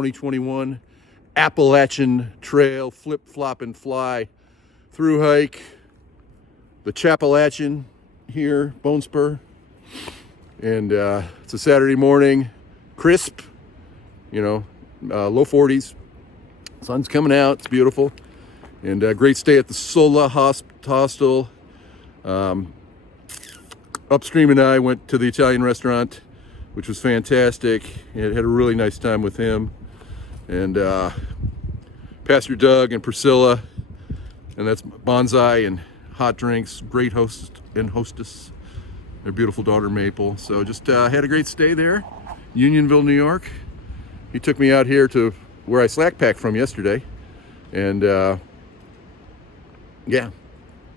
2021 Appalachian Trail Flip, Flop, and Fly through hike. The Appalachian here, Bone Spur. And it's a Saturday morning, crisp, low 40s. Sun's coming out, it's beautiful. And great stay at the Sola Hostel. Upstream and I went to the Italian restaurant, which was fantastic. And had a really nice time with him. And Pastor Doug and Priscilla, and that's Bonsai and hot drinks, great host and hostess, their beautiful daughter Maple. So just had a great stay there, Unionville, New York. He took me out here to where I slack packed from yesterday, and yeah,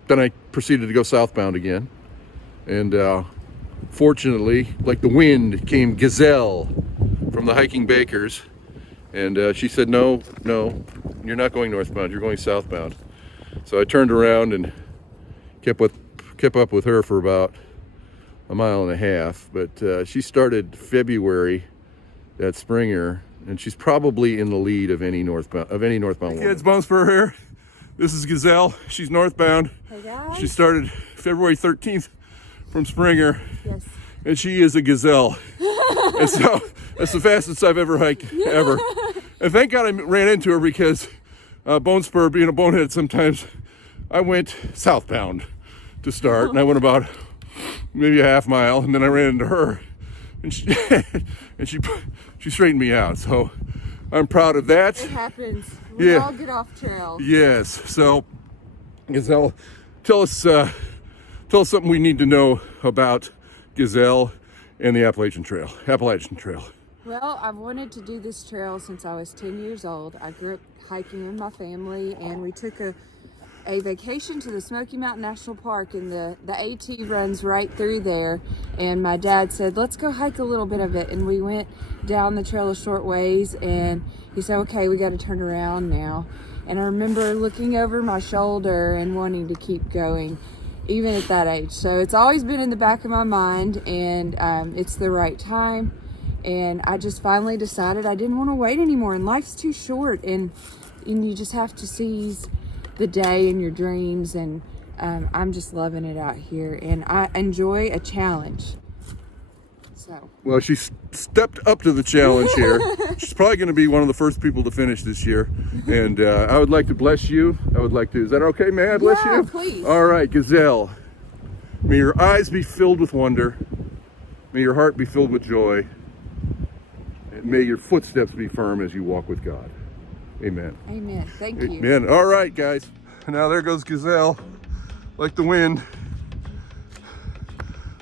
then I proceeded to go southbound again. And fortunately, like the wind, came Gazelle from the Hiking Bakers, and she said, no, you're not going northbound, you're going southbound. So I turned around and kept up with her for about a mile and a half. But she started February at Springer, and she's probably in the lead of any northbound woman. Kids, Bone Spur here. This is Gazelle. She's northbound. Hey guys. She started February 13th from Springer. Yes. And she is a Gazelle. And so that's the fastest I've ever hiked, ever. And thank God I ran into her, because Bone Spur, being a bonehead sometimes, I went southbound to start, and I went about maybe a half mile, and then I ran into her, and she straightened me out. So I'm proud of that. It happens. We all get off trail. Yes. So Gazelle, tell us something we need to know about Gazelle and the Appalachian Trail. Well, I've wanted to do this trail since I was 10 years old. I grew up hiking with my family, and we took a vacation to the Smoky Mountain National Park, and the AT runs right through there. And my dad said, let's go hike a little bit of it. And we went down the trail a short ways, and he said, okay, we got to turn around now. And I remember looking over my shoulder and wanting to keep going, even at that age. So it's always been in the back of my mind, and it's the right time. And I just finally decided I didn't want to wait anymore, and life's too short, and you just have to seize the day and your dreams. And I'm just loving it out here, and I enjoy a challenge. So. Well, she stepped up to the challenge here. She's probably going to be one of the first people to finish this year. And I would like to bless you. Is that okay? May I bless you? Yeah, please. All right, Gazelle. May your eyes be filled with wonder. May your heart be filled with joy. And may your footsteps be firm as you walk with God. Amen. Amen. Thank you. Amen. All right, guys. Now there goes Gazelle, like the wind.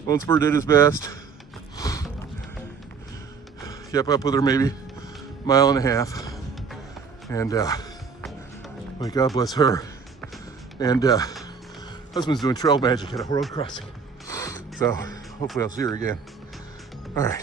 Bone Spur did his best. Kept up with her maybe a mile and a half. And may God bless her. And husband's doing trail magic at a road crossing. So hopefully I'll see her again. All right.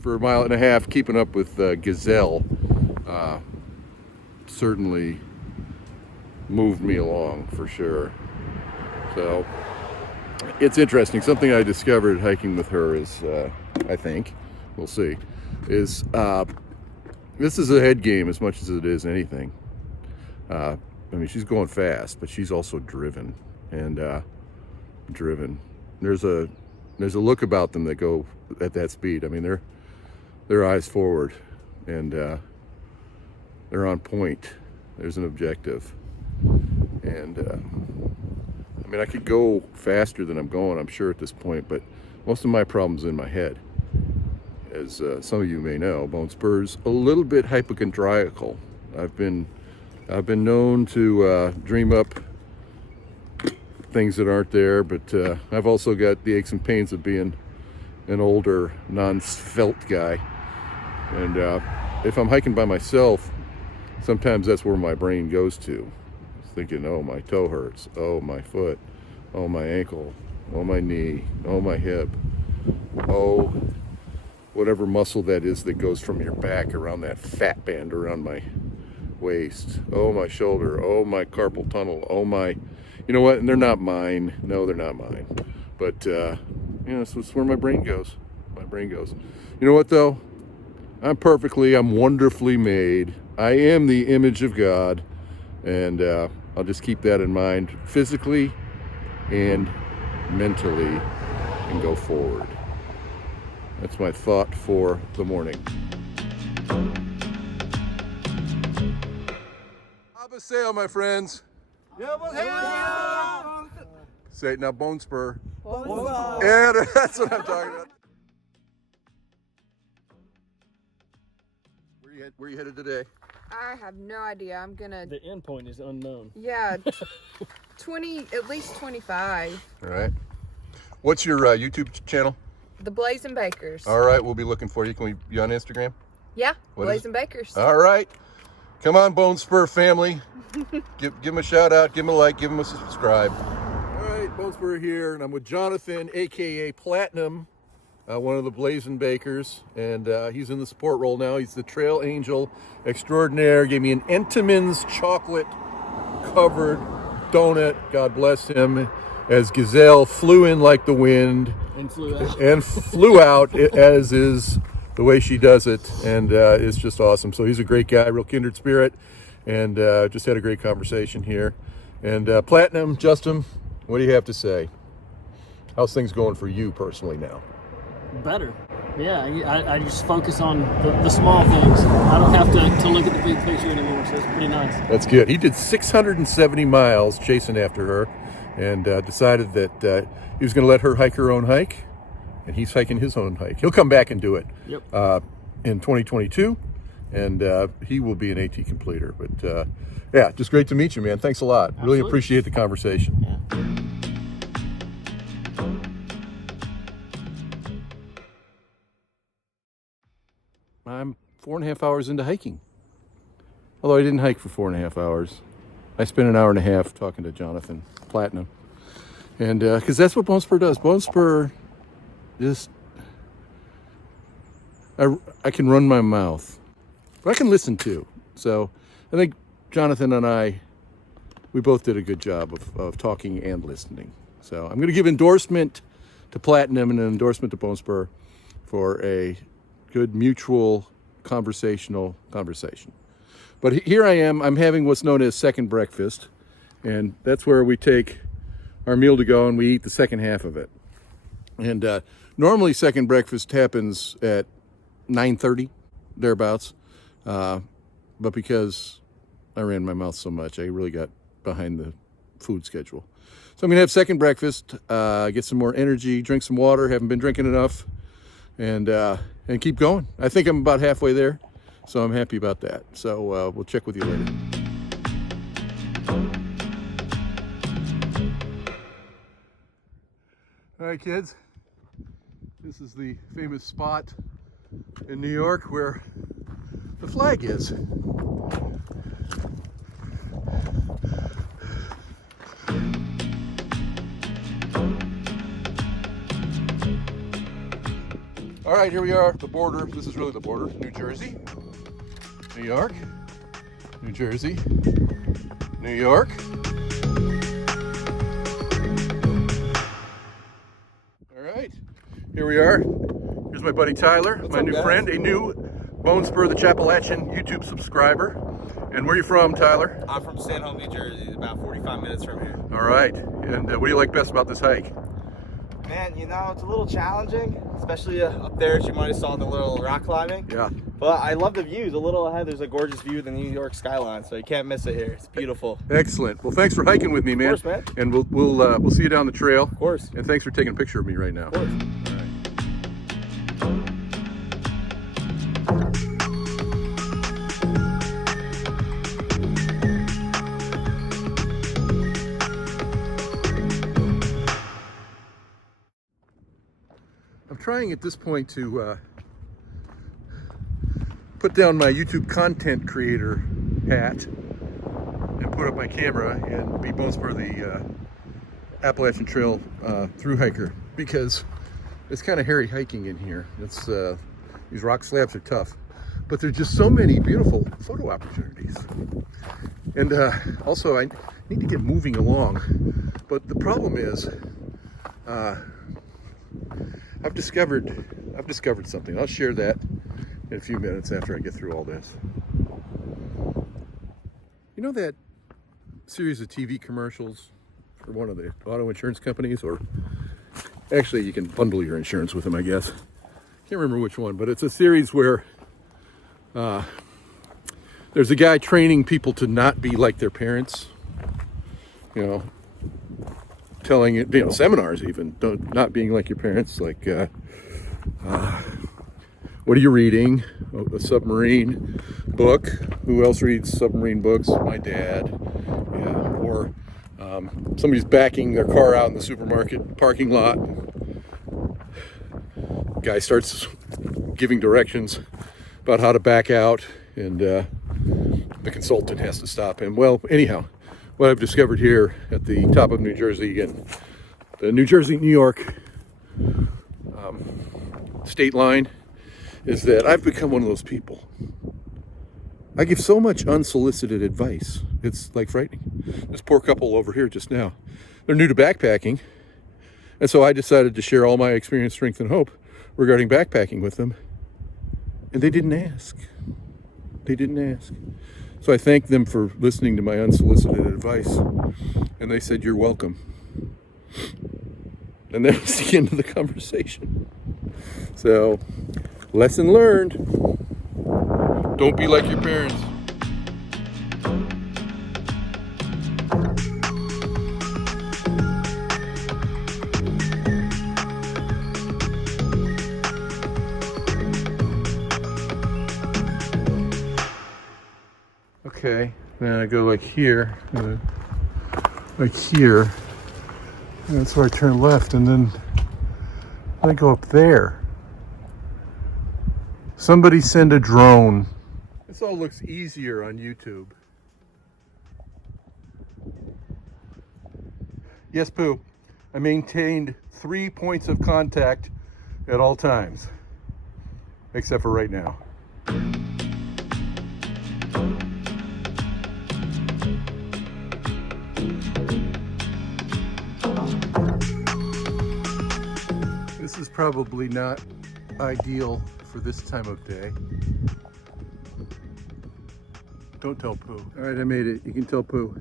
For a mile and a half, keeping up with Gazelle certainly moved me along, for sure. So it's interesting. Something I discovered hiking with her is, I think, we'll see, is this is a head game as much as it is anything. I mean, she's going fast, but she's also driven, and There's a look about them that go at that speed. I mean, they're eyes forward, and they're on point. There's an objective. And I mean, I could go faster than I'm going, I'm sure, at this point, but most of my problem's in my head. As some of you may know, Bone Spur's a little bit hypochondriacal. I've been known to dream up things that aren't there, but I've also got the aches and pains of being an older, non-svelte guy. And if I'm hiking by myself, sometimes that's where my brain goes to. Thinking, oh, my toe hurts, oh, my foot, oh, my ankle, oh, my knee, oh, my hip, oh, whatever muscle that is that goes from your back around that fat band around waist, oh my shoulder, oh my carpal tunnel, oh my, you know what, and they're not mine. No, they're not mine. But, you know, so it's where my brain goes. My brain goes. You know what, though? I'm wonderfully made. I am the image of God. And I'll just keep that in mind physically and mentally and go forward. That's my thought for the morning. Abaseo, my friends. Say it now, Bone Spur. Yeah, that's what I'm talking about. Where you headed today? I have no idea. I'm gonna. The end point is unknown. Yeah, 20, at least 25. All right. What's your YouTube channel? The Blazin Bakers. All right, we'll be looking for you. Can we be on Instagram? Yeah, What Blazin Bakers. All right. Come on, Bone Spur family. Give him a shout out, give him a like, give him a subscribe. All right, Bone Spur here, and I'm with Jonathan, aka Platinum, one of the Blazin Bakers, and he's in the support role now. He's the trail angel extraordinaire. Gave me an Entenmann's chocolate covered donut. God bless him. As Gazelle flew in like the wind And flew out. and flew out, as is the way she does it, and it's just awesome. So he's a great guy, real kindred spirit, and just had a great conversation here. And Platinum, Justin, what do you have to say? How's things going for you personally now? Better. Yeah, I just focus on the small things. I don't have to look at the big picture anymore, so it's pretty nice. That's good. He did 670 miles chasing after her, and decided that he was going to let her hike her own hike, and he's hiking his own hike. He'll come back and do it. Yep. In 2022, and he will be an AT completer. But yeah, just great to meet you, man. Thanks a lot. Absolutely. Really appreciate the conversation. Yeah. I'm 4.5 hours into hiking. Although I didn't hike for 4.5 hours. I spent an hour and a half talking to Jonathan, Platinum. And because that's what Bone Spur does. Bone Spur just, I can run my mouth, but I can listen too. So I think Jonathan and I, we both did a good job of talking and listening. So I'm going to give endorsement to Platinum and an endorsement to Bone Spur for a good mutual conversational conversation. But here I am, I'm having what's known as second breakfast, and that's where we take our meal to go and we eat the second half of it. And normally second breakfast happens at 9:30, thereabouts, but because I ran my mouth so much, I really got behind the food schedule. So I'm gonna have second breakfast, get some more energy, drink some water, haven't been drinking enough, and keep going. I think I'm about halfway there, so I'm happy about that. So we'll check with you later. All right, kids, this is the famous spot in New York where the flag is. All right, here we are, the border. This is really the border. New Jersey, New York, New Jersey, New York. All right, here we are. Here's my buddy Tyler, my new friend, a new Bone Spur the Appalachian YouTube subscriber. And where are you from, Tyler? I'm from Stanhope, New Jersey, about 45 minutes from here. All right, and what do you like best about this hike? Man, you know, it's a little challenging, especially up there, as you might have saw the little rock climbing. Yeah. But I love the views. A little ahead, there's a gorgeous view of the New York skyline, so you can't miss it here. It's beautiful. Excellent. Well, thanks for hiking with me, man. Of course, man. And we'll see you down the trail. Of course. And thanks for taking a picture of me right now. Of course. All right. I'm trying at this point to put down my YouTube content creator hat and put up my camera and be Bone Spur the Appalachian Trail through hiker, because it's kind of hairy hiking in here. It's these rock slabs are tough. but there's just so many beautiful photo opportunities. And also, I need to get moving along. But the problem is, I've discovered something. I'll share that in a few minutes after I get through all this. You know that series of TV commercials for one of the auto insurance companies, or actually you can bundle your insurance with them, I guess. Can't remember which one, but it's a series where there's a guy training people to not be like their parents. You know, telling it, you know, seminars even, not being like your parents, like what are you reading? A submarine book. Who else reads submarine books? My dad. Yeah. Or somebody's backing their car out in the supermarket parking lot. Guy starts giving directions about how to back out, and the consultant has to stop him. Well, anyhow, what I've discovered here at the top of New Jersey and the New Jersey-New York state line is that I've become one of those people. I give so much unsolicited advice. It's like frightening. This poor couple over here just now, they're new to backpacking. And so I decided to share all my experience, strength, and hope regarding backpacking with them. And they didn't ask. They didn't ask. So I thanked them for listening to my unsolicited advice. And they said, "You're welcome." And that was the end of the conversation. So, lesson learned. Don't be like your parents. Okay, then I go like here, like here. And that's where I turn left, and then I go up there. Somebody send a drone. This all looks easier on YouTube. Yes, Pooh. I maintained 3 points of contact at all times, except for right now. This is probably not ideal for this time of day. Don't tell Pooh. All right, I made it. You can tell Pooh.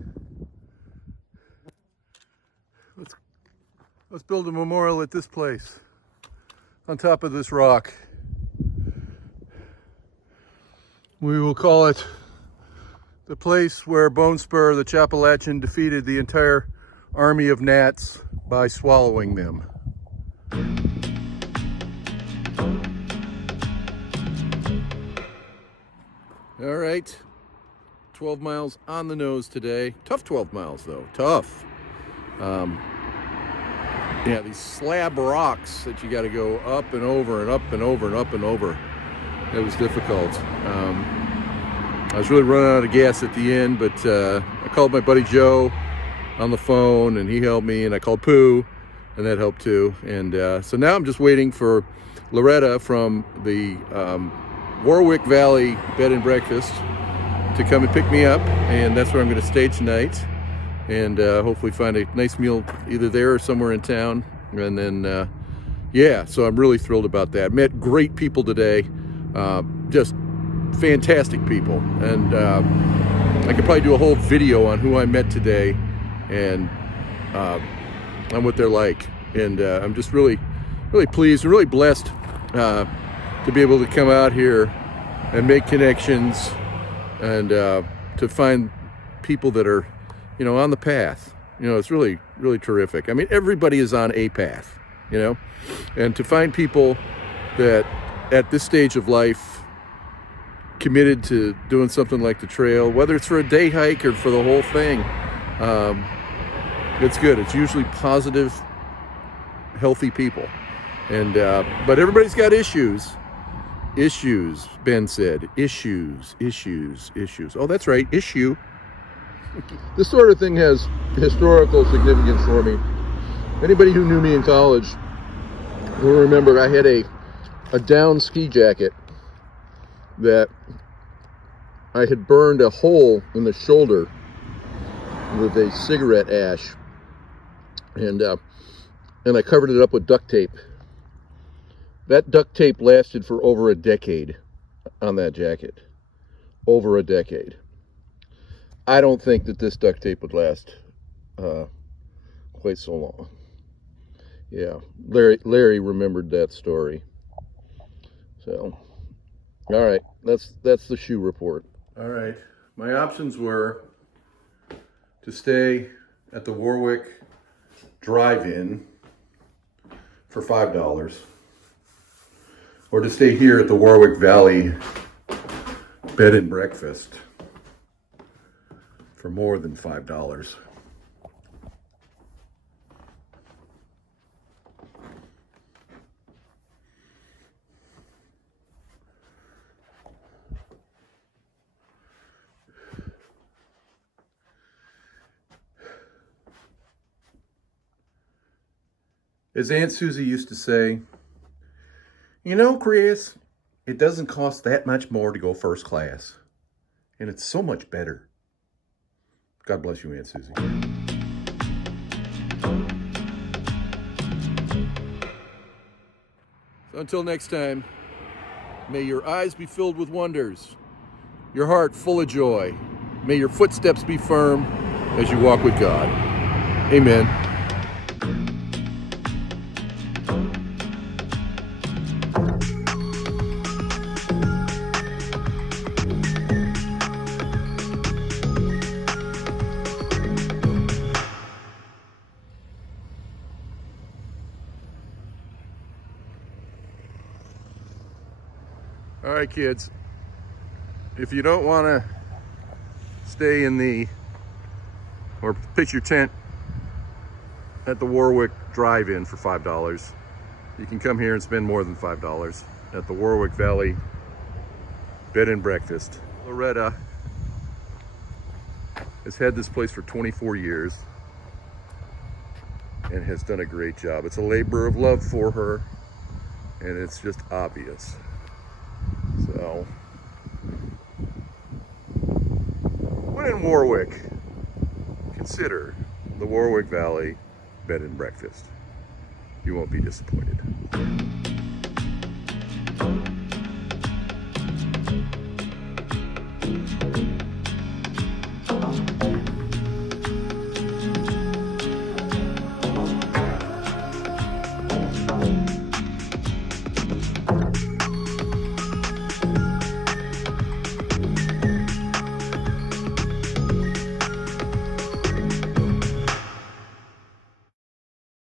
Let's build a memorial at this place, on top of this rock. We will call it the place where Spur, the Appalachian, defeated the entire army of gnats by swallowing them. All right, 12 miles on the nose today. Tough 12 miles though, tough. Yeah, these slab rocks that you got to go up and over and up and over and up and over. It was difficult. I was really running out of gas at the end, but I called my buddy Joe on the phone and he helped me, and I called Pooh and that helped too. And so now I'm just waiting for Loretta from the Warwick Valley Bed and Breakfast to come and pick me up, and that's where I'm going to stay tonight, and hopefully find a nice meal either there or somewhere in town. And then yeah, so I'm really thrilled about that. Met great people today, just fantastic people, and I could probably do a whole video on who I met today and on what they're like. And I'm just really pleased and really blessed to be able to come out here and make connections, and to find people that are, you know, on the path. You know, it's really terrific. I mean, everybody is on a path, you know, and to find people that at this stage of life committed to doing something like the trail, whether it's for a day hike or for the whole thing, it's good. It's usually positive, healthy people. And but everybody's got issues. Issues, Ben said. Issues. Oh, that's right, issue. This sort of thing has historical significance for me. Anybody who knew me in college will remember I had a down ski jacket that I had burned a hole in the shoulder with a cigarette ash, and I covered it up with duct tape. That duct tape lasted for over a decade on that jacket. Over a decade. I don't think that this duct tape would last quite so long. Yeah, Larry remembered that story. So, all right, that's the shoe report. All right, my options were to stay at the Warwick Drive-In for $5, or to stay here at the Warwick Valley Bed and Breakfast for more than $5. As Aunt Susie used to say, you know, Chris, it doesn't cost that much more to go first class. And it's so much better. God bless you, Aunt Susie. So until next time, may your eyes be filled with wonders, your heart full of joy. May your footsteps be firm as you walk with God. Amen. All right, kids, if you don't want to stay or pitch your tent at the Warwick Drive-In for $5, you can come here and spend more than $5 at the Warwick Valley Bed and Breakfast. Loretta has had this place for 24 years and has done a great job. It's a labor of love for her, and it's just obvious. So, when in Warwick, consider the Warwick Valley Bed and Breakfast. You won't be disappointed.